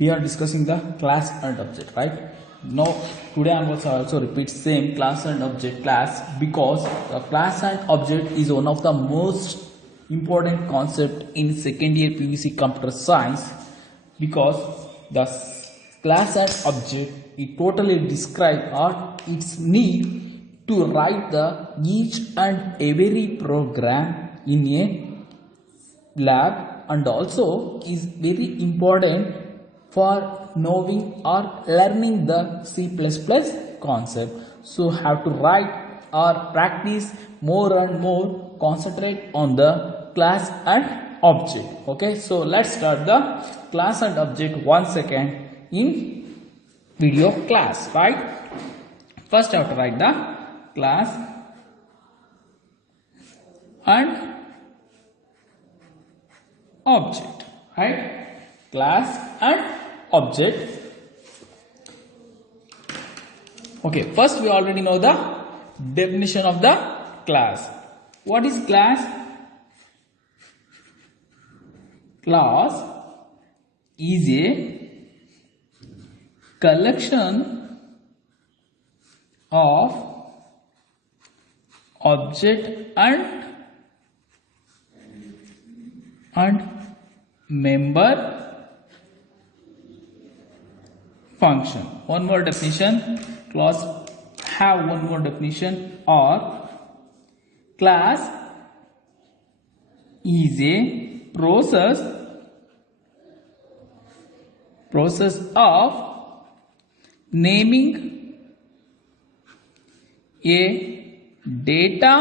we are discussing the class and object, right? Now today I will also repeat same class and object class, because the class and object is one of the most important concept in second year PVC computer science, because the class and object it totally describe or its need to write the each and every program in a lab, and also is very important for knowing or learning the C++ concept. So have to write or practice more and more, concentrate on the class and object. Okay, so let's start the class and object 1 second in video class, right? First I have to write the class and object, right? Class and object. Okay, first we already know the definition of the class. What is class? Class is a collection of object and member function. One more definition, class have one more definition, or class is a process of naming a data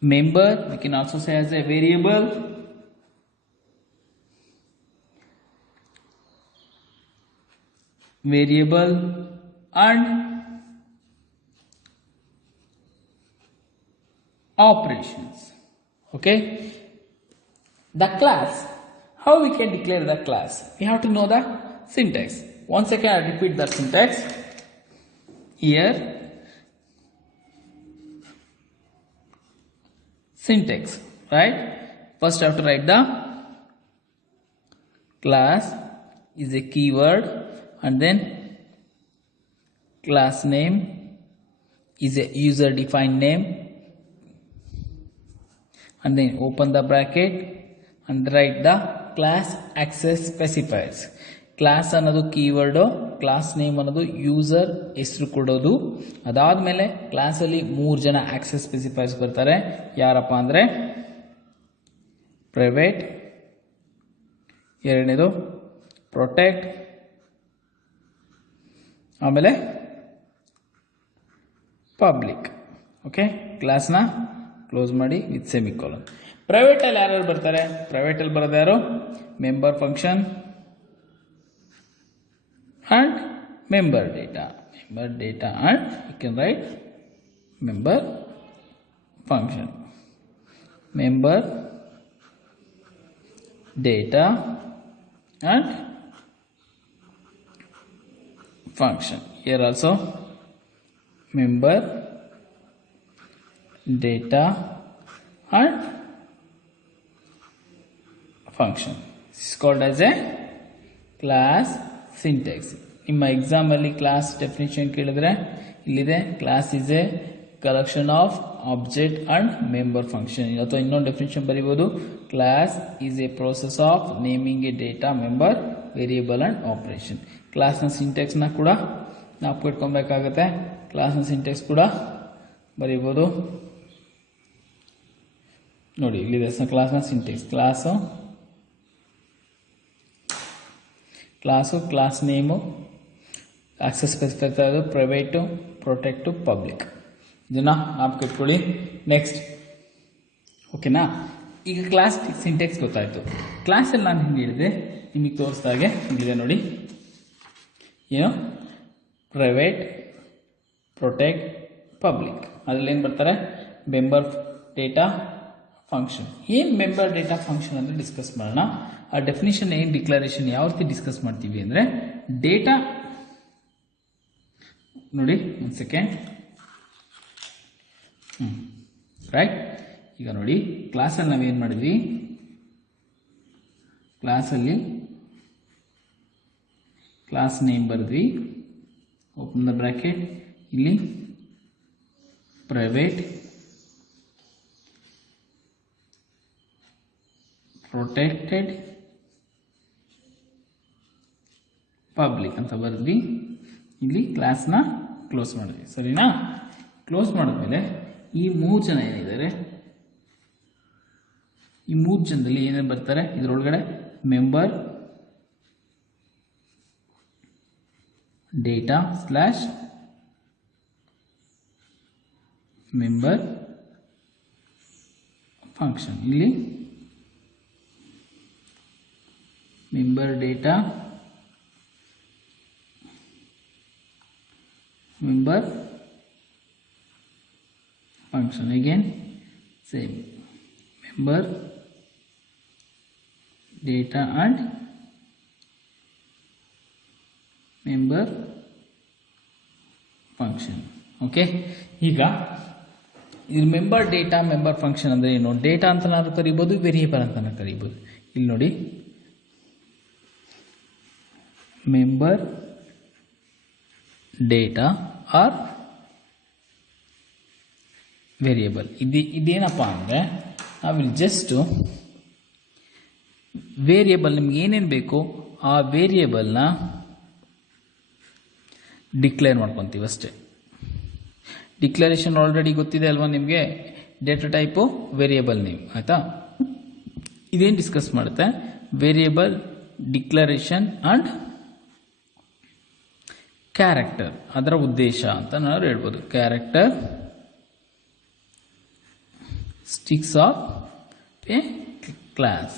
member. We can also say as a variable, and operations. Okay, the class, how we can declare the class? We have to know the syntax. Once again I repeat the syntax here. Syntax, right? First I have to write the class is a keyword, and then class name is a user defined name, and then open the bracket and write the class access specifiers. Class ಅನ್ನೋದು keyword, class name ಅನ್ನೋದು user ಹೆಸರು ಕೊಡೋದು. ಅದಾದಮೇಲೆ ಕ್ಲಾಸಲ್ಲಿ 3 ಜನ access ಸ್ಪೆಸಿಫೈರ್ಸ್ ಬರ್ತಾರೆ. ಯಾರಪ್ಪ ಅಂದರೆ ಪ್ರೈವೇಟ್, ಎರಡನೇದು ಪ್ರೊಟೆಕ್ಟ್, ಆಮೇಲೆ ಪಬ್ಲಿಕ್. ಓಕೆ, ಕ್ಲಾಸ್ನ ಕ್ಲೋಸ್ ಮಾಡಿ ವಿತ್ ಸೆಮಿಕೋಲನ್. ಪ್ರೈವೇಟಲ್ಲಿ ಯಾರ್ಯಾರು ಬರ್ತಾರೆ? ಪ್ರೈವೇಟಲ್ಲಿ ಬರೋದು ಯಾರು? Member function and member data, and you can write member function, member data and function. Here also member data and function. This is called as a class syntax. ನಿಮ್ಮ exam ಅಲ್ಲಿ class definition ಕೇಳಿದ್ರೆ ಇಲ್ಲಿದೆ, class is a collection of object and member function. ಅಥವಾ ಇನ್ನೊಂದು definition ಬರೀಬಹುದು, class is a process of naming a data member variable and operation. ಕ್ಲಾಸ್ನ ಸಿಂಟೆಕ್ಸ್ನ ಕೂಡ ನಾವು ಇಟ್ಕೊಬೇಕಾಗತ್ತೆ. ಕ್ಲಾಸ್ನ ಸಿಂಟೆಕ್ಸ್ ಕೂಡ ಬರೀಬಹುದು ನೋಡಿ, ಇಲ್ಲಿದೆ ಕ್ಲಾಸ್ನ syntax. Class name, access specifier, private, protect, public. ಇದನ್ನ ನಾಲ್ಕು ಇಟ್ಕೊಳ್ಳಿ. ನೆಕ್ಸ್ಟ್, ಓಕೆನಾ? ಈಗ ಕ್ಲಾಸ್ ಸಿಂಟೆಕ್ಸ್ ಗೊತ್ತಾಯಿತು. ಕ್ಲಾಸಲ್ಲಿ ನಾನು ಹಿಂಗೆ ಹೇಳಿದೆ, ನಿಮಗೆ ತೋರಿಸ್ದಾಗೆ ಇಲ್ಲಿದೆ ನೋಡಿ. ಏನು? Private, protect, public. ಅದರಲ್ಲಿ ಏನು ಬರ್ತಾರೆ? Member data function. ಏನು ಮೆಂಬರ್ ಡೇಟಾ ಫಂಕ್ಷನ್ ಅಂದರೆ ಡಿಸ್ಕಸ್ ಮಾಡೋಣ. ಆ ಡೆಫಿನಿಷನ್ ಏನು, ಡಿಕ್ಲರೇಷನ್ ಯಾವ ರೀತಿ ಡಿಸ್ಕಸ್ ಮಾಡ್ತೀವಿ ಅಂದರೆ, ಡೇಟಾ ನೋಡಿ, ಒಂದು ಸೆಕೆಂಡ್, ರೈಟ್. ಈಗ ನೋಡಿ, ಕ್ಲಾಸಲ್ಲಿ ನಾವೇನು ಮಾಡಿದ್ವಿ, ಕ್ಲಾಸಲ್ಲಿ ಕ್ಲಾಸ್ ನೇಮ್ ಬರೆದ್ವಿ, ಓಪನ್ ದ ಬ್ರ್ಯಾಕೆಟ್, ಇಲ್ಲಿ ಪ್ರೈವೇಟ್ ಪ್ರೊಟೆಕ್ಟೆಡ್ ಪಬ್ಲಿಕ್ ಅಂತ ಬರೆದ್ವಿ. ಇಲ್ಲಿ ಕ್ಲಾಸ್ನ ಕ್ಲೋಸ್ ಮಾಡಿದ್ವಿ. ಸರಿನಾ? ಕ್ಲೋಸ್ ಮಾಡಿದ್ಮೇಲೆ ಈ 3 ಜನ ಏನಿದ್ದಾರೆ, ಈ 3 ಜನದಲ್ಲಿ ಏನೇನು ಬರ್ತಾರೆ, ಇದರೊಳಗಡೆ member data slash member function, ಇಲ್ಲಿ member data member function, again same member data and member function. Okay, ಈಗ ಇದು ಮೆಂಬರ್ ಡೇಟಾ ಮೆಂಬರ್ ಫಂಕ್ಷನ್ ಅಂದರೆ ಏನು? ಡೇಟಾ ಅಂತ ನಾವು ಕರಿಬೋದು, ವೇರಿಯೇಬಲ್ ಅಂತ ನಾವು ಕರಿಬೋದು. ಇಲ್ಲಿ ನೋಡಿ, ಮೆಂಬರ್ ಡೇಟಾ ಆರ್ ವೇರಿಯೇಬಲ್. ಇದೇನಪ್ಪ ಅಂದರೆ ನಾವಿಲ್ಲಿ ಜಸ್ಟ್ ವೇರಿಯೇಬಲ್ ನಿಮ್ಗೆ ಏನೇನು ಬೇಕು ಆ ವೇರಿಯೇಬಲ್ನ ಡಿಕ್ಲೇರ್ ಮಾಡ್ಕೊತೀವಿ ಅಷ್ಟೇ. ಡಿಕ್ಲರೇಷನ್ ಆಲ್ರೆಡಿ ಗೊತ್ತಿದೆ ಅಲ್ವಾ ನಿಮಗೆ, ಡೇಟಾ ಟೈಪು ವೇರಿಯೇಬಲ್ ನೇಮ್, ಆಯಿತಾ? ಇದೇನು ಡಿಸ್ಕಸ್ ಮಾಡುತ್ತೆ? ವೇರಿಯೇಬಲ್ ಡಿಕ್ಲರೇಷನ್ ಆ್ಯಂಡ್ ಕ್ಯಾರೆಕ್ಟರ್, ಅದರ ಉದ್ದೇಶ ಅಂತ ನಾವು ಹೇಳ್ಬೋದು. Characteristics of a class.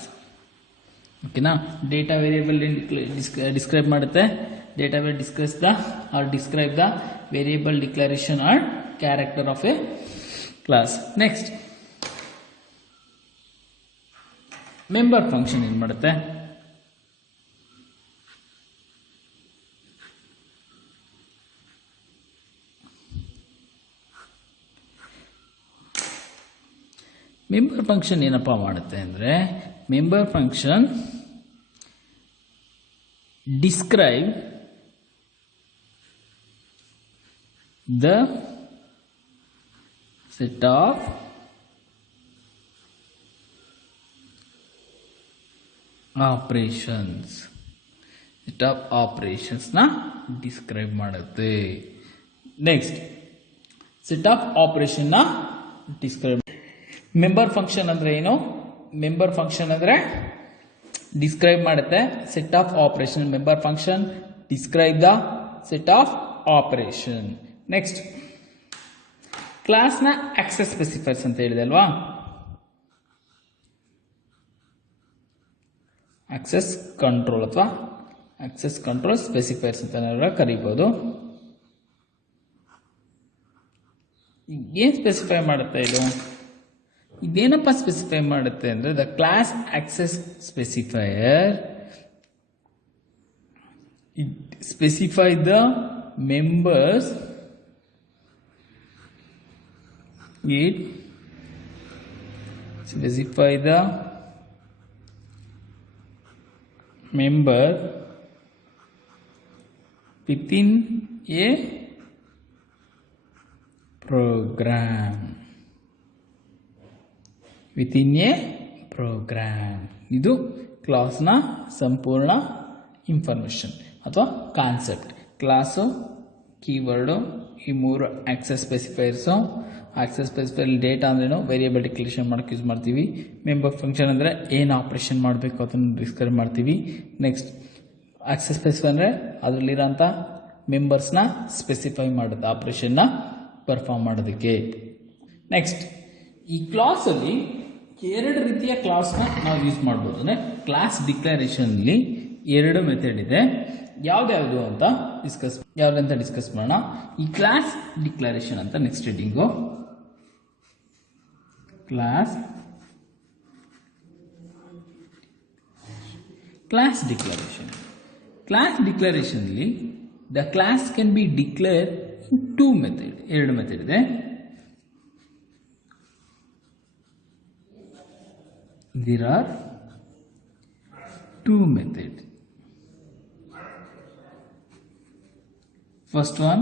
ಓಕೆನಾ? ಡೇಟಾ ವೇರಿಯೇಬಲ್ ಡಿಸ್ಕ್ರೈಬ್ ಮಾಡುತ್ತೆ. Data var describe the variable declaration and character of a class. Next member function ಏನು ಮಾಡುತ್ತೆ? ಮೆಂಬರ್ ಫಂಕ್ಷನ್ ಏನಪ್ಪ ಮಾಡುತ್ತೆ ಅಂದರೆ, member function describe the set of operations, set of ಆಪರೇಷನ್ಸ್ನ describe ಮಾಡುತ್ತೆ. Next set of ಆಪರೇಷನ್ನ describe. Member function ಅಂದರೆ ಏನು? ಮೆಂಬರ್ ಫಂಕ್ಷನ್ ಅಂದರೆ ಡಿಸ್ಕ್ರೈಬ್ ಮಾಡುತ್ತೆ set of operation. Member function describe the set of operation. Next ಕ್ಲಾಸ್ನ ಆಕ್ಸೆಸ್ ಸ್ಪೆಸಿಫೈರ್ಸ್ ಅಂತ ಹೇಳಿದೆ ಅಲ್ವಾ? ಆಕ್ಸೆಸ್ ಕಂಟ್ರೋಲ್ ಅಥವಾ ಆಕ್ಸೆಸ್ ಕಂಟ್ರೋಲ್ ಸ್ಪೆಸಿಫೈರ್ಸ್ ಅಂತ ಕರಿಬೋದು. ಏನು ಸ್ಪೆಸಿಫೈ ಮಾಡುತ್ತೆ ಇದು? ಇದೇನಪ್ಪ ಸ್ಪೆಸಿಫೈ ಮಾಡುತ್ತೆ ಅಂದರೆ, the class access specifier it specify the members, it specify the member within a program. Within a program, ಇದು ಕ್ಲಾಸ್ನ ಸಂಪೂರ್ಣ ಇನ್ಫಾರ್ಮೇಷನ್ ಅಥವಾ ಕಾನ್ಸೆಪ್ಟ್. ಕ್ಲಾಸು, ಕೀವರ್ಡು, ಈ 3 ಆಕ್ಸೆಸ್ ಸ್ಪೆಸಿಫೈರ್ಸು. ಆಕ್ಸೆಸ್ ಸ್ಪೆಸಿಫೈರ್ ಡೇಟಾ ಅಂದ್ರೇನು? ವೇರಿಯೇಬಲ್ ಡಿಕ್ಲರೇಷನ್ ಮಾಡೋಕ್ಕೆ ಯೂಸ್ ಮಾಡ್ತೀವಿ. ಮೆಂಬರ್ ಫಂಕ್ಷನ್ ಅಂದರೆ ಏನು ಆಪ್ರೇಷನ್ ಮಾಡಬೇಕು ಅದನ್ನು ಡಿಸ್ಕ್ರೈಬ್ ಮಾಡ್ತೀವಿ. ನೆಕ್ಸ್ಟ್ ಆಕ್ಸೆಸ್ ಸ್ಪೆಸಿಫೈ ಅಂದರೆ ಅದರಲ್ಲಿರೋಂಥ ಮೆಂಬರ್ಸ್ನ ಸ್ಪೆಸಿಫೈ ಮಾಡೋದು, ಆಪ್ರೇಷನ್ನ ಪರ್ಫಾರ್ಮ್ ಮಾಡೋದಕ್ಕೆ. ನೆಕ್ಸ್ಟ್ ಈ ಕ್ಲಾಸಲ್ಲಿ 2 ರೀತಿಯ ಕ್ಲಾಸ್ನ ನಾವು ಯೂಸ್ ಮಾಡ್ಬೋದು. ಅಂದರೆ ಕ್ಲಾಸ್ ಡಿಕ್ಲರೇಷನ್ಲಿ 2 ಮೆಥಡ್ ಇದೆ. ಯಾವ್ದು ಅಂತ ಡಿಸ್ಕಸ್ ಮಾಡೋಣ. ಈ ಕ್ಲಾಸ್ ಡಿಕ್ಲರೇಷನ್ ಅಂತ next heading. Class declaration. Class ಡಿಕ್ಲರೇಷನ್ಲಿ the class can be declare in 2 method. 2 method ಇದೆ. There are two methods. First one,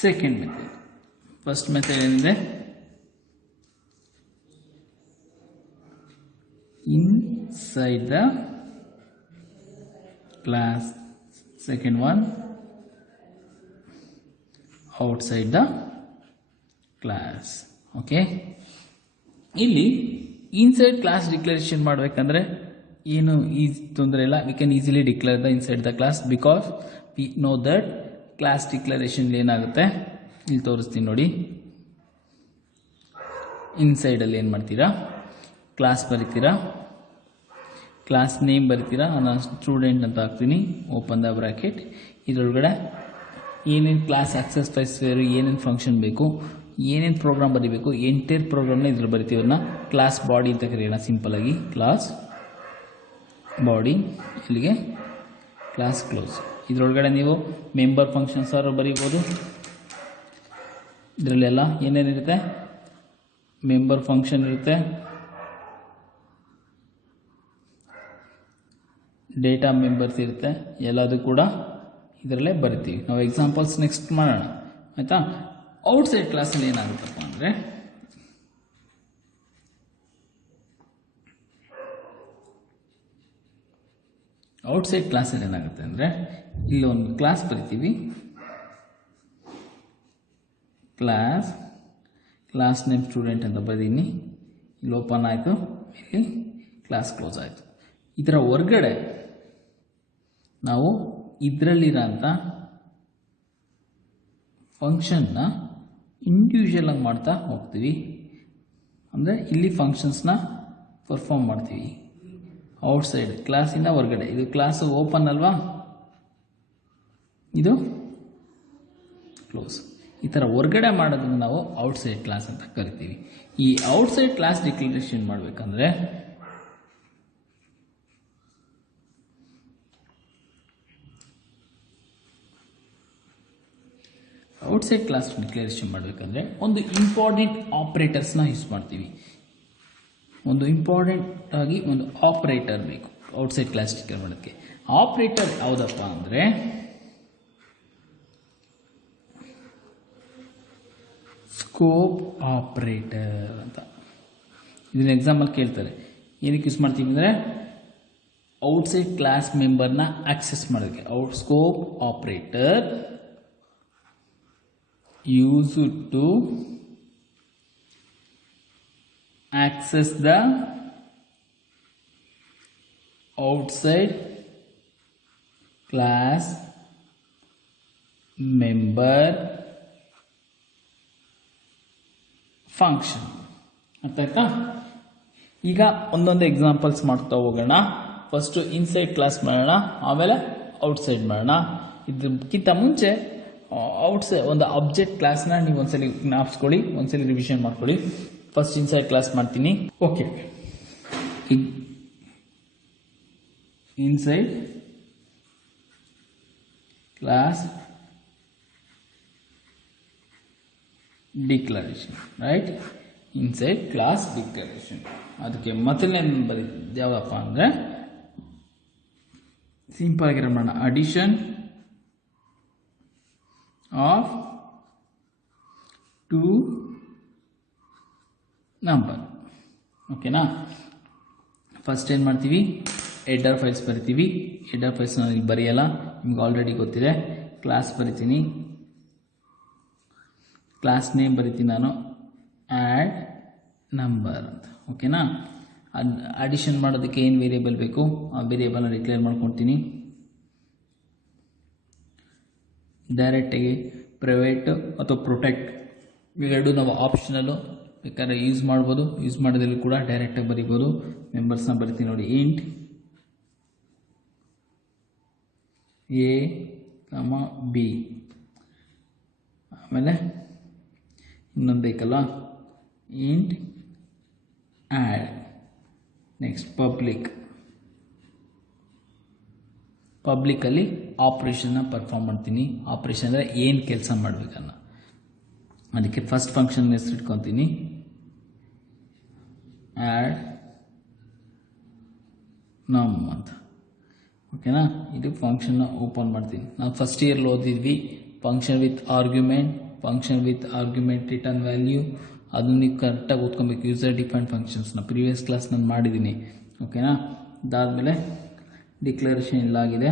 second method. First method ಏನಿದೆ, inside the class. Second one, outside the class. Okay, ಇಲ್ಲಿ inside class declaration ಮಾಡಬೇಕಂದ್ರೆ ಏನು ತೊಂದರೆ ಇಲ್ಲ. We can easily declare the inside the class because we know that class declaration ಏನಾಗುತ್ತೆ ಇಲ್ಲಿ ತೋರಿಸ್ತೀನಿ ನೋಡಿ. ಇನ್ಸೈಡಲ್ಲಿ ಏನು ಮಾಡ್ತೀರಾ, ಕ್ಲಾಸ್ ಬರಿತೀರಾ, ಕ್ಲಾಸ್ ನೇಮ್ ಬರಿತೀರಾ, ನಾನು ಸ್ಟೂಡೆಂಟ್ ಅಂತ ಹಾಕ್ತೀನಿ, ಓಪನ್ ದ ಬ್ರಾಕೆಟ್. ಇದರೊಳಗಡೆ ಏನೇನು ಕ್ಲಾಸ್ ಆಕ್ಸೆಸ್ ಫೈಲ್ಸ್, ಏನೇನು ಫಂಕ್ಷನ್ ಬೇಕು, ಏನೇನು ಪ್ರೋಗ್ರಾಮ್ ಬರೀಬೇಕು, ಎಂಟೈರ್ ಪ್ರೋಗ್ರಾಮ್ನ ಇದ್ರಲ್ಲಿ ಬರಿತೀವಿ. ಅದನ್ನ ಕ್ಲಾಸ್ ಬಾಡಿ ಅಂತ ಕರೆಯೋಣ ಸಿಂಪಲ್ ಆಗಿ. ಕ್ಲಾಸ್ ಬಾಡಿ, ಇಲ್ಲಿಗೆ ಕ್ಲಾಸ್ ಕ್ಲೋಸ್. ಇದರೊಳಗಡೆ ನೀವು ಮೆಂಬರ್ ಫಂಕ್ಷನ್ಸ್ ಅವರು ಬರೀಬೋದು. ಇದರಲ್ಲೆಲ್ಲ ಏನೇನಿರುತ್ತೆ, ಮೆಂಬರ್ ಫಂಕ್ಷನ್ ಇರುತ್ತೆ, ಡೇಟಾ ಮೆಂಬರ್ಸ್ ಇರುತ್ತೆ, ಎಲ್ಲದು ಕೂಡ ಇದರಲ್ಲೇ ಬರಿತೀವಿ ನಾವು. ಎಕ್ಸಾಂಪಲ್ಸ್ ನೆಕ್ಸ್ಟ್ ಮಾಡೋಣ, ಆಯಿತಾ. ಔಟ್ಸೈಡ್ ಕ್ಲಾಸಲ್ಲಿ ಏನಾಗುತ್ತಪ್ಪ ಅಂದರೆ, ಔಟ್ಸೈಡ್ ಕ್ಲಾಸಲ್ಲಿ ಏನಾಗುತ್ತೆ ಅಂದರೆ, ಇಲ್ಲಿ ಒಂದು ಕ್ಲಾಸ್ ಬರಿತೀವಿ, ಕ್ಲಾಸ್ ನೇಮ್ ಸ್ಟೂಡೆಂಟ್ ಅಂತ ಬರೀನಿ, ಇಲ್ಲಿ ಓಪನ್ ಆಯಿತು, ಇಲ್ಲಿ ಕ್ಲಾಸ್ ಕ್ಲೋಸ್ ಆಯಿತು. ಇದರ ಹೊರಗಡೆ ನಾವು ಇದರಲ್ಲಿರೋಂಥ ಫಂಕ್ಷನ್ನ ಇಂಡಿವಿಜುವಲ್ ಆಗಿ ಮಾಡ್ತಾ ಹೋಗ್ತೀವಿ. ಅಂದರೆ ಇಲ್ಲಿ ಫಂಕ್ಷನ್ಸ್ನ ಪರ್ಫಾರ್ಮ್ ಮಾಡ್ತೀವಿ ಔಟ್ಸೈಡ್ ಕ್ಲಾಸಿಂದ ಹೊರಗಡೆ. ಇದು ಕ್ಲಾಸ್ ಓಪನ್ ಅಲ್ವಾ, ಇದು ಕ್ಲೋಸ್. ಈ ಥರ ಹೊರಗಡೆ ಮಾಡೋದನ್ನು ನಾವು ಔಟ್ಸೈಡ್ ಕ್ಲಾಸ್ ಅಂತ ಕರಿತೀವಿ. ಈ ಔಟ್ಸೈಡ್ ಕ್ಲಾಸ್ ಡಿಕ್ಲರೇಷನ್ ಮಾಡಬೇಕಂದ್ರೆ ಔಟ್ಸೈಡ್ ಕ್ಲಾಸ್ ಡಿಕ್ಲರೇಷನ್ ಮಾಡಬೇಕಂದ್ರೆ ಒಂದು ಇಂಪಾರ್ಟೆಂಟ್ ಆಪರೇಟರ್ಸ್ನ ಯೂಸ್ ಮಾಡ್ತೀವಿ. ಒಂದು ಇಂಪಾರ್ಟೆಂಟ್ ಆಗಿ ಒಂದು ಆಪರೇಟರ್ ಬೇಕು ಔಟ್ಸೈಡ್ ಕ್ಲಾಸ್ ಡಿಕ್ಲೇರ್ ಮಾಡೋಕ್ಕೆ. ಆಪರೇಟರ್ ಯಾವುದಪ್ಪ ಅಂದರೆ, ಸ್ಕೋಪ್ ಆಪರೇಟರ್ ಅಂತ. ಇದನ್ನ ಎಕ್ಸಾಂಪಲ್ ಕೇಳ್ತಾರೆ, ಏನಕ್ಕೆ ಯೂಸ್ ಮಾಡ್ತೀವಿ ಅಂದರೆ ಔಟ್ಸೈಡ್ ಕ್ಲಾಸ್ ಮೆಂಬರ್ನ ಆಕ್ಸೆಸ್ ಮಾಡೋಕ್ಕೆ. Scope operator used to access the outside class member function. ಅರ್ಥ ಆಯ್ತಾ? ಈಗ ಒಂದೊಂದು ಎಕ್ಸಾಂಪಲ್ಸ್ ಮಾಡ್ತಾ ಹೋಗೋಣ. ಫಸ್ಟು ಇನ್ಸೈಡ್ ಕ್ಲಾಸ್ ಮಾಡೋಣ, ಆಮೇಲೆ ಔಟ್ಸೈಡ್ ಮಾಡೋಣ. ಇದಕ್ಕಿಂತ ಮುಂಚೆ ಔಟ್ಸೈಡ್ ಒಂದು ಆಬ್ಜೆಕ್ಟ್ ಕ್ಲಾಸ್ನ ನೀವು ಒಂದ್ಸಲಿ ಜ್ಞಾಪಿಸ್ಕೊಳ್ಳಿ, ಒಂದ್ಸಲಿ ರಿವಿಷನ್ ಮಾಡ್ಕೊಳ್ಳಿ. ಫಸ್ಟ್ ಇನ್ಸೈಡ್ ಕ್ಲಾಸ್ ಮಾಡ್ತೀನಿ. Okay, inside class declaration, right? Inside class declaration. ಅದಕ್ಕೆ ಮೊದಲನೇ ಬರೀ ಯಾವಪ್ಪ ಅಂದರೆ ಸಿಂಪಲ್ ಆಗಿರೋ ಮಾಡೋಣ, ಅಡಿಷನ್ of 2 number. ಓಕೆನಾ? ಫಸ್ಟ್ ಏನು ಮಾಡ್ತೀವಿ, ಹೆಡರ್ ಫೈಲ್ಸ್ ಬರಿತೀವಿ. ಹೆಡರ್ ಫೈಲ್ಸ್ ನಾನು ಇಲ್ಲಿ ಬರೆಯಲ್ಲ, ನಿಮ್ಗೆ ಆಲ್ರೆಡಿ ಗೊತ್ತಿದೆ. ಕ್ಲಾಸ್ ಬರಿತೀನಿ, ಕ್ಲಾಸ್ ನೇಮ್ ಬರಿತೀನಿ ನಾನು, ಆ್ಯಡ್ ನಂಬರ್ ಅಂತ. ಓಕೆನಾ? ಅಡಿಷನ್ ಮಾಡೋದಕ್ಕೆ ಏನು ವೇರಿಯೇಬಲ್ ಬೇಕು ಆ ವೇರಿಯೇಬಲ್ನ ಡಿಕ್ಲೇರ್ ಮಾಡ್ಕೊಳ್ತೀನಿ. ಡೈರೆಕ್ಟಾಗಿ ಪ್ರೈವೇಟ್ ಅಥವಾ ಪ್ರೊಟೆಕ್ಟ್ ಇವೆರಡು ನಾವು ಆಪ್ಷನಲ್ಲು ಬೇಕಾದ್ರೆ ಯೂಸ್ ಮಾಡ್ಬೋದು. ಯೂಸ್ ಮಾಡೋದ್ರಲ್ಲಿ ಕೂಡ ಡೈರೆಕ್ಟಾಗಿ ಬರಿಬೋದು. ಮೆಂಬರ್ಸ್ನ ಬರಿತೀನಿ ನೋಡಿ, ಇಂಟ್ ಎ ಬಿ, ಆಮೇಲೆ ಇನ್ನೊಂದು ಬೇಕಲ್ವಾ, ಇಂಟ್ ಆ್ಯಡ್, ನೆಕ್ಸ್ಟ್ ಪಬ್ಲಿಕಲ್ಲಿ ಆಪ್ರೇಷನ್ನ ಪರ್ಫಾರ್ಮ್ ಮಾಡ್ತೀನಿ. ಆಪ್ರೇಷನ್ ಅಂದರೆ ಏನು ಕೆಲಸ ಮಾಡಬೇಕನ್ನ, ಅದಕ್ಕೆ ಫಸ್ಟ್ ಫಂಕ್ಷನ್ ಹೆಸರು ಇಟ್ಕೊತೀನಿ, ಆ್ಯಡ್ ನಮ್ ಅಂತ. ಓಕೆನಾ, ಇದು ಫಂಕ್ಷನ್ನ ಓಪನ್ ಮಾಡ್ತೀನಿ. ನಾವು ಫಸ್ಟ್ ಇಯರ್ಲಿ ಓದಿದ್ವಿ function with argument, function with argument return value. ಅದನ್ನು ನೀವು ಕರೆಕ್ಟಾಗಿ ಓದ್ಕೊಬೇಕು. ಯೂಸರ್ ಡಿಫೈನ್ಡ್ ಫಂಕ್ಷನ್ಸ್ನ ಪ್ರೀವಿಯಸ್ ಕ್ಲಾಸ್ ನಾನು ಮಾಡಿದ್ದೀನಿ. ಓಕೆನಾ, ಅದಾದಮೇಲೆ ಡಿಕ್ಲರೇಷನ್ ಇಲ್ಲಾಗಿದೆ.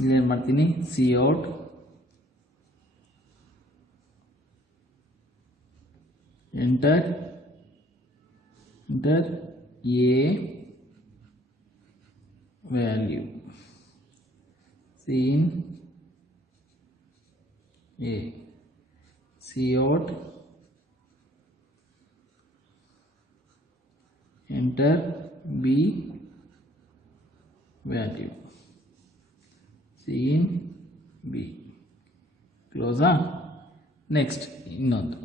ಇಲ್ಲೇನು ಮಾಡ್ತೀನಿ, cout enter A value seen A, cout enter B value seen B close. Next ಇನ್ನೊಂದು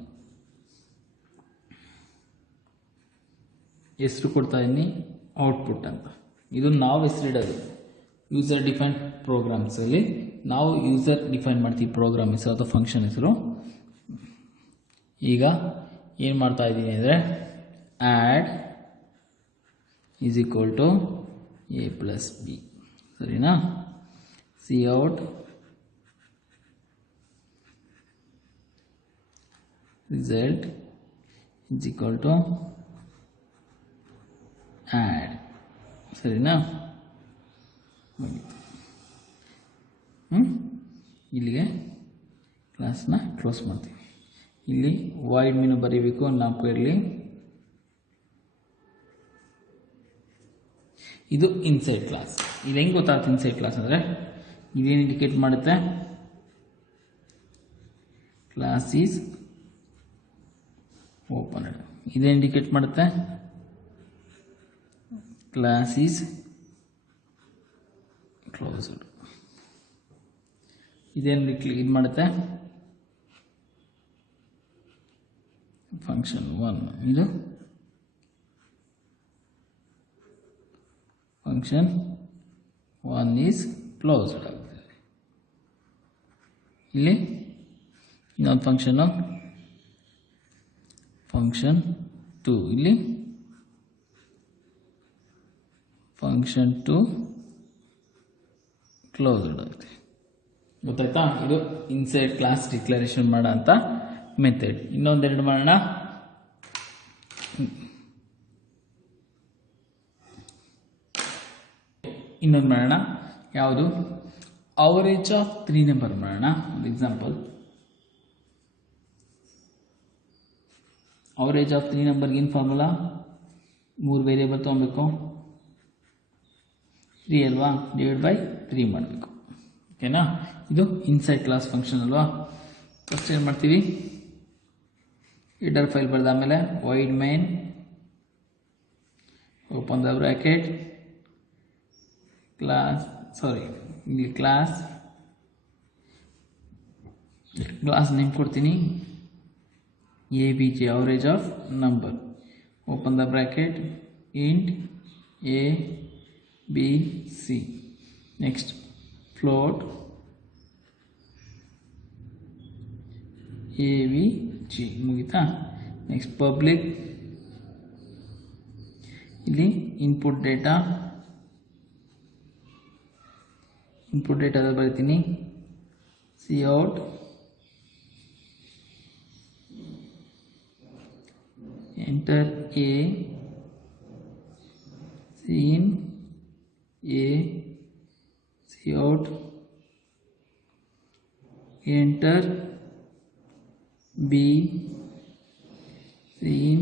ಹೆಸರು ಕೊಡ್ತಾ ಇದ್ದೀನಿ ಔಟ್ಪುಟ್ ಅಂತ. ಇದು ನಾವು ಹೆಸರಿಡೋದು ಯೂಸರ್ ಡಿಫೈನ್ಡ್ ಪ್ರೋಗ್ರಾಮ್ಸಲ್ಲಿ ನಾವು ಯೂಸರ್ ಡಿಫೈನ್ ಮಾಡ್ತೀವಿ ಪ್ರೋಗ್ರಾಮ್ ಹೆಸರು ಅಥವಾ ಫಂಕ್ಷನ್ ಹೆಸರು. ಈಗ ಏನು ಮಾಡ್ತಾ ಇದ್ದೀನಿ ಅಂದರೆ add is equal to A plus B, ಸರಿನಾ. Cout result is equal to add, ಸರಿನಾ. ಇಲ್ಲಿಗೆ ಕ್ಲಾಸ್ನ ಕ್ಲೋಸ್ ಮಾಡ್ತೀವಿ. ಇಲ್ಲಿ ವಾಯ್ಡ್ ಮೆನು ಬರೀಬೇಕು ನಾಲ್ಕು ಇರಲಿ. ಇದು ಇನ್ಸೈಡ್ ಕ್ಲಾಸ್. ಇದು ಹೆಂಗೆ ಗೊತ್ತಾಗುತ್ತೆ ಇನ್ಸೈಡ್ ಕ್ಲಾಸ್ ಅಂದರೆ ಇದೇನು ಇಂಡಿಕೇಟ್ ಮಾಡುತ್ತೆ, ಕ್ಲಾಸ್ ಈಸ್ ಓಪನ್ಡ್. ಇದೇನು ಇಂಡಿಕೇಟ್ ಮಾಡುತ್ತೆ, ಕ್ಲಾಸ್ ಈಸ್ ಕ್ಲೋಸ್ಡ್. ಇದೇನು ಇದು ಮಾಡುತ್ತೆ, ಫಂಕ್ಷನ್ 1 ಇದು ಫಂಕ್ಷನ್ 1 ಈಸ್ ಕ್ಲೋಸ್ಡ್ ಆಗುತ್ತೆ. ಇಲ್ಲಿ ಇನ್ನೊಂದು ಫಂಕ್ಷನ್ನು ಫಂಕ್ಷನ್ 2, ಇಲ್ಲಿ ಫಂಕ್ಷನ್ 2 ಕ್ಲೋಸ್ಡ್ ಆಗುತ್ತೆ. ಗೊತ್ತಾಯ್ತಾ? ಇದು ಇನ್ಸೈಡ್ ಕ್ಲಾಸ್ ಡಿಕ್ಲರೇಷನ್ ಮಾಡೋ ಅಂತ ಮೆಥಡ್. ಇನ್ನೊಂದೆರಡು ಮಾಡೋಣ. ಇನ್ನೊಂದು ಮಾಡೋಣ. ಯಾವುದು, ಅವರೇಜ್ ಆಫ್ 3 ನಂಬರ್ ಮಾಡೋಣ. ಒಂದು ಎಕ್ಸಾಂಪಲ್, ಅವರೇಜ್ ಆಫ್ 3 ನಂಬರ್ಗೆ ಏನು ಫಾರ್ಮುಲಾ, 3 ವೇರಿಯೇಬಲ್ ತೊಗೊಬೇಕು, 3 ಅಲ್ವಾ, ಡಿವೈಡ್ ಬೈ 3 ಮಾಡಬೇಕು. ಓಕೆನಾ, ಇದು ಇನ್ಸೈಡ್ ಕ್ಲಾಸ್ ಫಂಕ್ಷನ್ ಅಲ್ವಾ. ಫಸ್ಟ್ ಏನು ಮಾಡ್ತೀವಿ, ಹೆಡರ್ ಫೈಲ್ ಬರೆದಾದ್ಮೇಲೆ void main open the bracket class, sorry ಇಲ್ಲಿ ಕ್ಲಾಸ್ ನೇಮ್ ಕೊಡ್ತೀನಿ, ABJ average of number, open the bracket int ABC, next float AVG, ಮುಗಿತಾ. ನೆಕ್ಸ್ಟ್ ಪಬ್ಲಿಕ್, ಇಲ್ಲಿ ಇನ್ಪುಟ್ ಡೇಟಾದ ಬರಿತೀನಿ, cout enter A seen A, cout enter B seen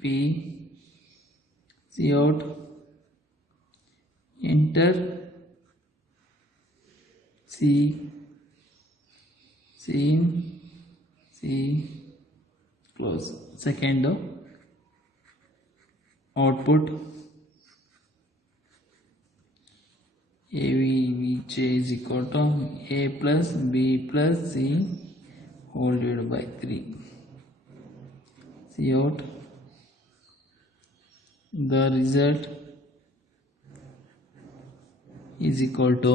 B, cout enter C seen C, close. Second output AVJ is equal to A plus B plus C whole divided by 3. Cout the result is equal to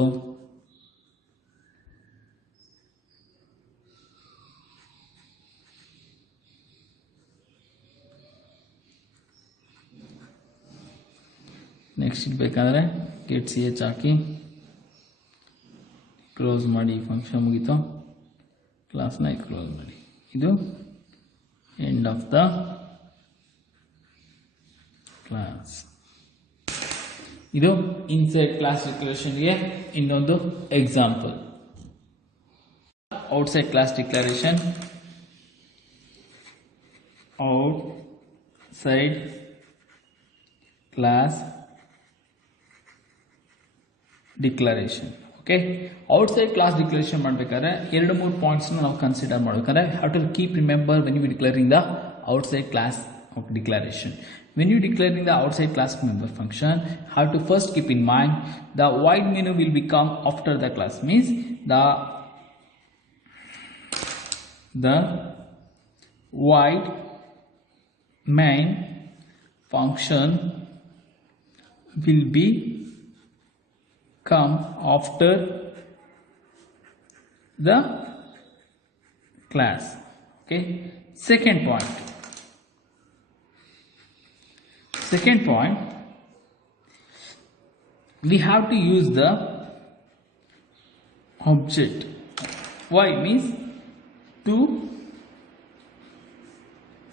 next ಇಡಬೇಕಾದ್ರೆ get C H ಹಾಕಿ close ಮಾಡಿ. Function ಮುಗೀತು, ಕ್ಲಾಸ್ನ close ಮಾಡಿ. ಇದು end of the class. ಇದು inside class ಡಿಕ್ಲರೇಷನ್ಗೆ ಇನ್ನೊಂದು example. Outside class declaration. Outside class declaration. Okay, outside class declaration ಮಾಡಬೇಕಾದ್ರೆ 2-3 ಪಾಯಿಂಟ್ಸ್ನ ನಾವು ಕನ್ಸಿಡರ್ ಮಾಡಬೇಕಾದ್ರೆ how to keep remember when you declaring the outside class declaration. When you declaring the outside class member function, have to first keep in mind the void menu will become after the class, means the void main function will be come after the class. Okay, second point, we have to use the object. Why? Means to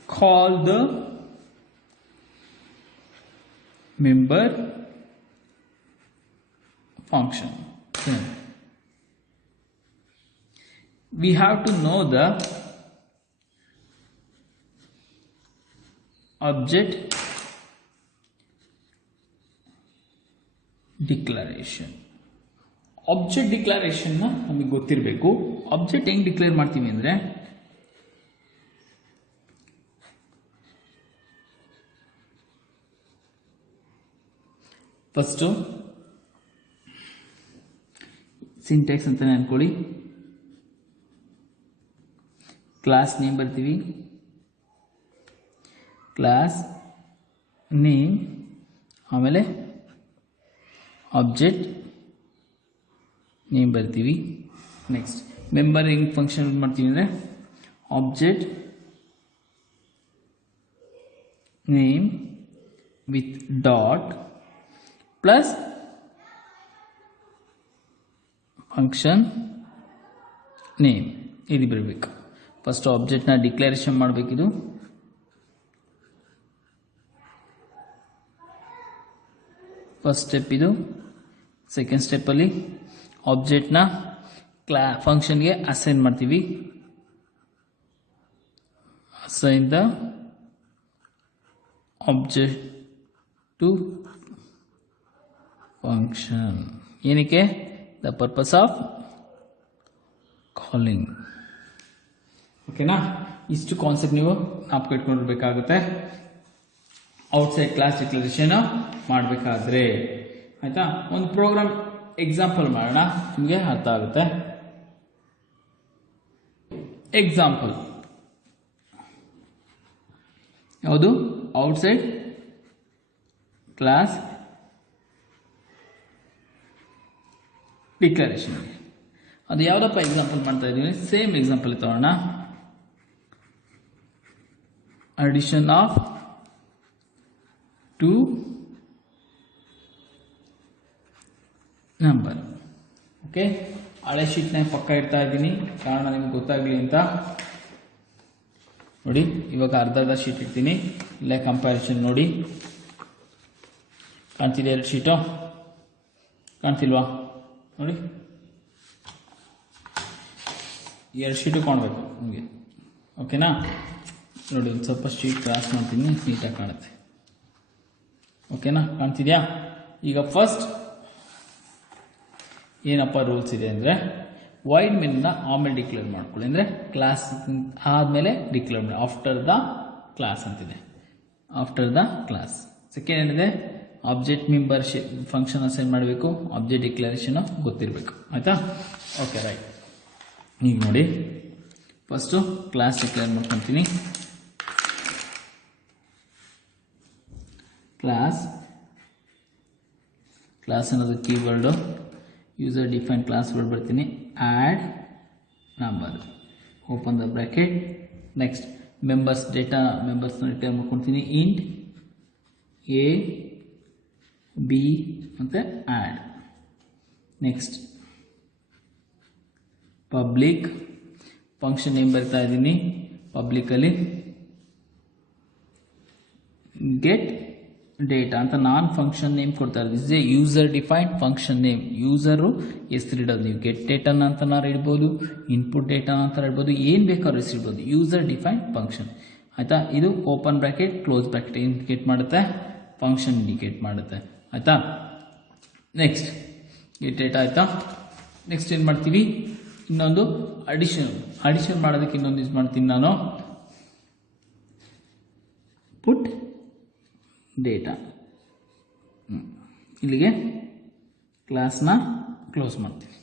call the member function. We have to know the object declaration. Object ಡಿಕ್ಲರೇಷನ್ನ ನಮಗೆ ಗೊತ್ತಿರಬೇಕು. Object ಹೆಂಗೆ declare ಮಾಡ್ತೀವಿ ಅಂದರೆ, first syntax ಅಂತಾನೆ ಅನ್ಕೊಳ್ಳಿ. Class name ಬರ್ತೀವಿ, class name, ಆಮೇಲೆ ಆಬ್ಜೆಕ್ಟ್ ನೇಮ್ ಬರ್ತೀವಿ. ನೆಕ್ಸ್ಟ್ ಮೆಂಬರ್ ಹೆಂಗೆ ಫಂಕ್ಷನ್ ಮಾಡ್ತೀವಿ ಅಂದರೆ, object name with dot plus function name ಇದು ಬರಬೇಕು. ಫಸ್ಟ್ ಆಬ್ಜೆಕ್ಟ್ನ ಡಿಕ್ಲರೇಷನ್ ಮಾಡಬೇಕಿದು. ಫಸ್ಟ್ ಸ್ಟೆಪ್ ಇದು. ಸೆಕೆಂಡ್ ಸ್ಟೆಪ್ಪಲ್ಲಿ ಆಬ್ಜೆಕ್ಟ್ನ ಫಂಕ್ಷನ್ಗೆ ಅಸೈನ್ ಮಾಡ್ತೀವಿ. Assign the object to function. ಏನಕ್ಕೆ? The purpose of calling. ಓಕೆನಾ? ಇಷ್ಟು ಕಾನ್ಸೆಪ್ಟ್ ನೀವು ಜ್ಞಾಪಕ ಇಟ್ಕೊಂಡಿರ್ಬೇಕಾಗುತ್ತೆ ಔಟ್ಸೈಡ್ ಕ್ಲಾಸ್ ಡಿಕ್ಲರೇಷನ್ ಮಾಡಬೇಕಾದ್ರೆ. ಆಯ್ತಾ? ಒಂದು ಪ್ರೋಗ್ರಾಮ್ ಎಕ್ಸಾಂಪಲ್ ಮಾಡೋಣ, ನಿಮಗೆ ಅರ್ಥ ಆಗುತ್ತೆ. ಎಕ್ಸಾಂಪಲ್ ಯಾವುದು? Outside class declaration. ಅದು ಯಾವುದಪ್ಪ ಎಕ್ಸಾಂಪಲ್ ಮಾಡ್ತಾ ಇದ್ದೀವಿ? ಸೇಮ್ ಎಕ್ಸಾಂಪಲ್ ತಗೋಣ. Addition of 2 number. ಓಕೆ, ಹಳೆ ಶೀಟ್ನ ಪಕ್ಕ ಇಡ್ತಾ ಇದ್ದೀನಿ, ಕಾರಣ ನಿಮ್ಗೆ ಗೊತ್ತಾಗಲಿ ಅಂತ. ನೋಡಿ, ಇವಾಗ ಅರ್ಧ ಶೀಟ್ ಇಡ್ತೀನಿ. ಇಲ್ಲೇ ಕಂಪ್ಯಾರಿಸನ್ ನೋಡಿ, ಕಾಣ್ತಿದೆ 2 ಶೀಟು? ಕಾಣ್ತಿಲ್ವಾ? ನೋಡಿ, 2 ಶೀಟು ಕಾಣಬೇಕು ನಿಮಗೆ. ಓಕೆನಾ? ನೋಡಿ, ಒಂದು ಸ್ವಲ್ಪ ಶೀಟ್ ಕ್ರಾಸ್ ಮಾಡ್ತೀನಿ, ನೀಟಾಗಿ ಕಾಣುತ್ತೆ. ಓಕೆನಾ? ಕಾಣ್ತಿದ್ಯಾ? ಈಗ ಫಸ್ಟ್ ಏನಪ್ಪ ರೂಲ್ಸ್ ಇದೆ ಅಂದರೆ, ವೈಡ್ ಮೆನ್ನ ಆಮೇಲೆ ಡಿಕ್ಲೇರ್ ಮಾಡ್ಕೊಳ್ಳಿ. ಅಂದರೆ ಕ್ಲಾಸ್ ಆದಮೇಲೆ ಡಿಕ್ಲೇರ್ ಮಾಡಿ, ಆಫ್ಟರ್ ದ ಕ್ಲಾಸ್ ಅಂತಿದೆ. After the class. ಸೆಕೆಂಡ್ ಏನಿದೆ? ಆಬ್ಜೆಕ್ಟ್ ಮೆಂಬರ್ಶಿಪ್ ಫಂಕ್ಷನ್ ಅಸೈನ್ ಮಾಡಬೇಕು. ಆಬ್ಜೆಕ್ಟ್ ಡಿಕ್ಲರೇಷನ್ ಗೊತ್ತಿರಬೇಕು. ಆಯಿತಾ? Okay, right. ಈಗ ನೋಡಿ, ಫಸ್ಟು ಕ್ಲಾಸ್ ಡಿಕ್ಲೇರ್ ಮಾಡ್ಕೊತೀನಿ. ಕ್ಲಾಸ್ ಅನ್ನೋದು keyword. User define class word ಬರ್ತೀನಿ. Add number, open the bracket. Next ಮೆಂಬರ್ಸ್ನ ರಿಟರ್ನ್ ಮಾಡ್ಕೊತೀನಿ. ಇಂಟ್ ಎ ಬಿ ಮತ್ತು add. Next public function name ಬರ್ತಾ ಇದ್ದೀನಿ. ಪಬ್ಲಿಕಲ್ಲಿ ಗೆಟ್ ಡೇಟಾ ಅಂತ ನಾನು ಫಂಕ್ಷನ್ ನೇಮ್ ಕೊಡ್ತಾ ಇದ್ದೀನಿ. Is a user defined function name. User ಹೆಸರಿಡೋದು ನೀವು ಗೆಟ್ ಡೇಟಾನ ಅಂತ ಇಡ್ಬೋದು, ಇನ್ಪುಟ್ ಡೇಟಾನ ಅಂತ ಇಡ್ಬೋದು, ಏನು ಬೇಕಾದ್ರೂ ಹೆಸರಿಡ್ಬೋದು. ಯೂಸರ್ ಡಿಫೈನ್ಡ್ ಫಂಕ್ಷನ್ ಆಯಿತಾ. ಇದು open bracket close bracket indicate ಮಾಡುತ್ತೆ, ಫಂಕ್ಷನ್ ಇಂಡಿಕೇಟ್ ಮಾಡುತ್ತೆ ಆಯಿತಾ. ನೆಕ್ಸ್ಟ್ ಗೆಟ್ ಡೇಟಾ ಆಯಿತಾ. ನೆಕ್ಸ್ಟ್ ಏನು ಮಾಡ್ತೀವಿ, ಇನ್ನೊಂದು ಅಡಿಷನ್ ಮಾಡೋದಕ್ಕೆ ಇನ್ನೊಂದು ಯೂಸ್ ಮಾಡ್ತೀನಿ ನಾನು, ಪುಟ್ ಡೇಟಾ. ಇಲ್ಲಿಗೆ ಕ್ಲಾಸ್ನ ಕ್ಲೋಸ್ ಮಾಡ್ತೀವಿ.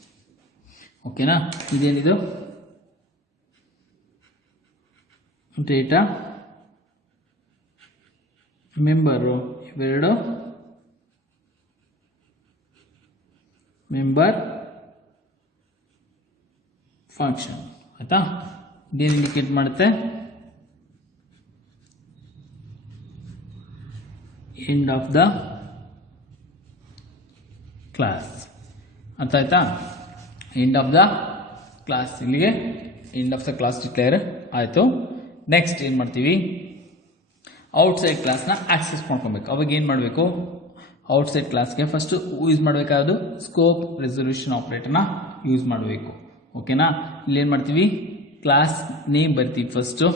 ಓಕೆನಾ. ಇದೇನಿದು ಡೇಟಾ ಮೆಂಬರು, ಇವೆರಡು ಮೆಂಬರ್ ಫಂಕ್ಷನ್ ಆಯಿತಾ. ಇದೇನು ಇಂಡಿಕೇಟ್ ಮಾಡುತ್ತೆ, ಎಂಡ್ ಆಫ್ ದ ಕ್ಲಾಸ್ ಅಂತ ಆಯ್ತಾ. ಎಂಡ್ ಆಫ್ ದ ಕ್ಲಾಸ್, ಇಲ್ಲಿಗೆ end of the class declare ಆಯಿತು. ನೆಕ್ಸ್ಟ್ ಏನು ಮಾಡ್ತೀವಿ, ಔಟ್ಸೈಡ್ ಕ್ಲಾಸ್ನ ಆಕ್ಸೆಸ್ ಮಾಡ್ಕೊಬೇಕು. ಅವಾಗ ಏನು ಮಾಡಬೇಕು, ಔಟ್ಸೈಡ್ ಕ್ಲಾಸ್ಗೆ ಫಸ್ಟು ಯೂಸ್ ಮಾಡಬೇಕಾದ್ರು ಸ್ಕೋಪ್ ರೆಸಲ್ಯೂಷನ್ ಆಪರೇಟರ್ನ ಯೂಸ್ ಮಾಡಬೇಕು. ಓಕೆನಾ. ಇಲ್ಲೇನು ಮಾಡ್ತೀವಿ, ಕ್ಲಾಸ್ ನೇಮ್ ಬರ್ತೀವಿ ಫಸ್ಟು.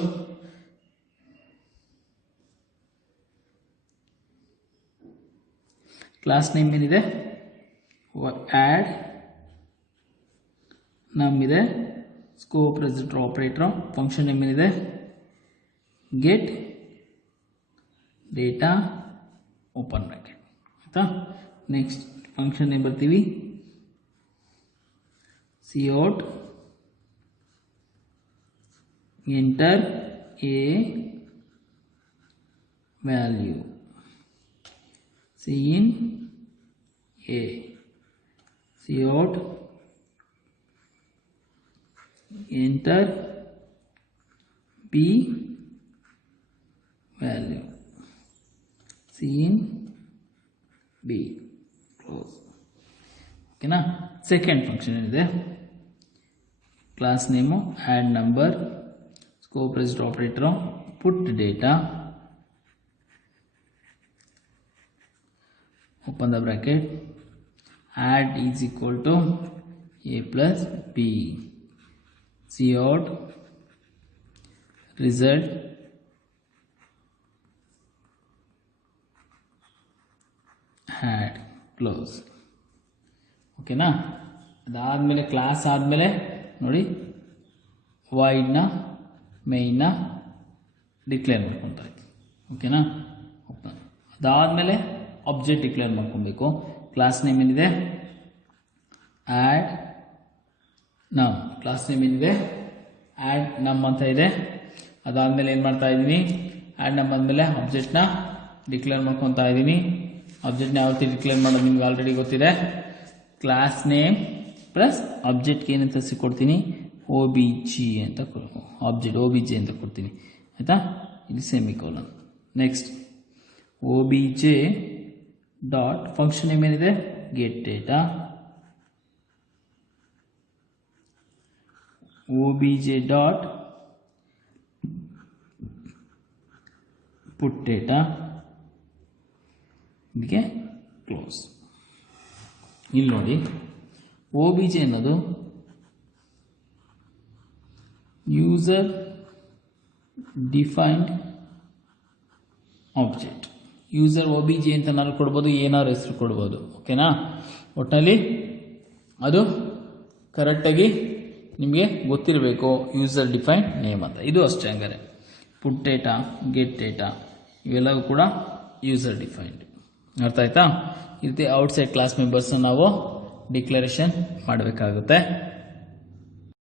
ಕ್ಲಾಸ್ ನೇಮ್ ಏನಿದೆ ಆ್ಯಡ್ ನಮ್ಮಿದೆ, scope resolution operator. Function name ಏನಿದೆ ಗೆಟ್ ಡೇಟಾ ಓಪನ್ ಬ್ರ್ಯಾಕೆಟ್ ಆಯಿತಾ. ನೆಕ್ಸ್ಟ್ ಫಂಕ್ಷನ್ ನೇಮ್ ಬರ್ತೀವಿ cout enter A value in A, cout enter B value, in B close. ಓಕೆನಾ. Second function ಏನಿದೆ, class name add number, scope resolution operator, put data, open the bracket, add is equal to a plus b, cout result add close. ಓಕೆನಾ. ಅದಾದಮೇಲೆ class ಆದಮೇಲೆ ನೋಡಿ ವಾಯ್ಡ್ನ ಮೇಯ್ನ declare ಮಾಡ್ಕೊತಾ ಇತ್ತು. ಓಕೆನಾ. ಅದಾದಮೇಲೆ ಆಬ್ಜೆಕ್ಟ್ ಡಿಕ್ಲೇರ್ ಮಾಡ್ಕೊಬೇಕು. ಕ್ಲಾಸ್ ನೇಮ್ ಏನಿದೆ ಆ್ಯಡ್ ನಮ್, ಕ್ಲಾಸ್ ನೇಮ್ ಏನಿದೆ ಆ್ಯಡ್ ನಮ್ ಅಂತ ಇದೆ. ಅದಾದಮೇಲೆ ಏನು ಮಾಡ್ತಾ ಇದ್ದೀನಿ, ಆ್ಯಡ್ ನಮ್ ಆದಮೇಲೆ ಆಬ್ಜೆಕ್ಟ್ನ ಡಿಕ್ಲೇರ್ ಮಾಡ್ಕೊತಾ ಇದ್ದೀನಿ. ಆಬ್ಜೆಕ್ಟ್ನ ಯಾವ ರೀತಿ ಡಿಕ್ಲೇರ್ ಮಾಡೋದು ನಿಮ್ಗೆ ಆಲ್ರೆಡಿ ಗೊತ್ತಿದೆ. ಕ್ಲಾಸ್ ನೇಮ್ ಪ್ಲಸ್ ಆಬ್ಜೆಕ್ಟ್ಗೆ ಏನಂತ ಕೊಡ್ತೀನಿ, OBJ ಅಂತ ಆಬ್ಜೆಕ್ಟ್ OBJ ಅಂತ ಕೊಡ್ತೀನಿ ಆಯಿತಾ. ಇಲ್ಲಿ semicolon. Next OBJ dot function name ಏನಿದೆ ಗೆಟ್ ಡೇಟಾ, OBJ ಡಾಟ್ ಪುಟ್ ಡೇಟಾ, ಇದಕ್ಕೆ ಕ್ಲೋಸ್. ಇಲ್ಲಿ ನೋಡಿ OBJ ಅನ್ನೋದು user defined object. User OBJ ಅಂತ ನಾನು ಕೊಡ್ಬೋದು, ಏನಾದ್ರು ಹೆಸರು ಕೊಡ್ಬೋದು. ಓಕೆನಾ. ಒಟ್ಟಿನಲ್ಲಿ ಅದು ಕರೆಕ್ಟಾಗಿ ನಿಮಗೆ ಗೊತ್ತಿರಬೇಕು, ಯೂಸರ್ ಡಿಫೈನ್ಡ್ ನೇಮ್ ಅಂತ. ಇದು ಅಷ್ಟೇ. ಹಂಗಾರೆ ಪುಟ್ ಡೇಟಾ, ಗೆಟ್ ಡೇಟಾ ಇವೆಲ್ಲವೂ ಕೂಡ ಯೂಸರ್ ಡಿಫೈನ್ಡ್. ಅರ್ಥ ಆಯ್ತಾ. ಈ ರೀತಿ ಔಟ್ಸೈಡ್ ಕ್ಲಾಸ್ ಮೆಂಬರ್ಸ್ನ ನಾವು ಡಿಕ್ಲರೇಷನ್ ಮಾಡಬೇಕಾಗುತ್ತೆ.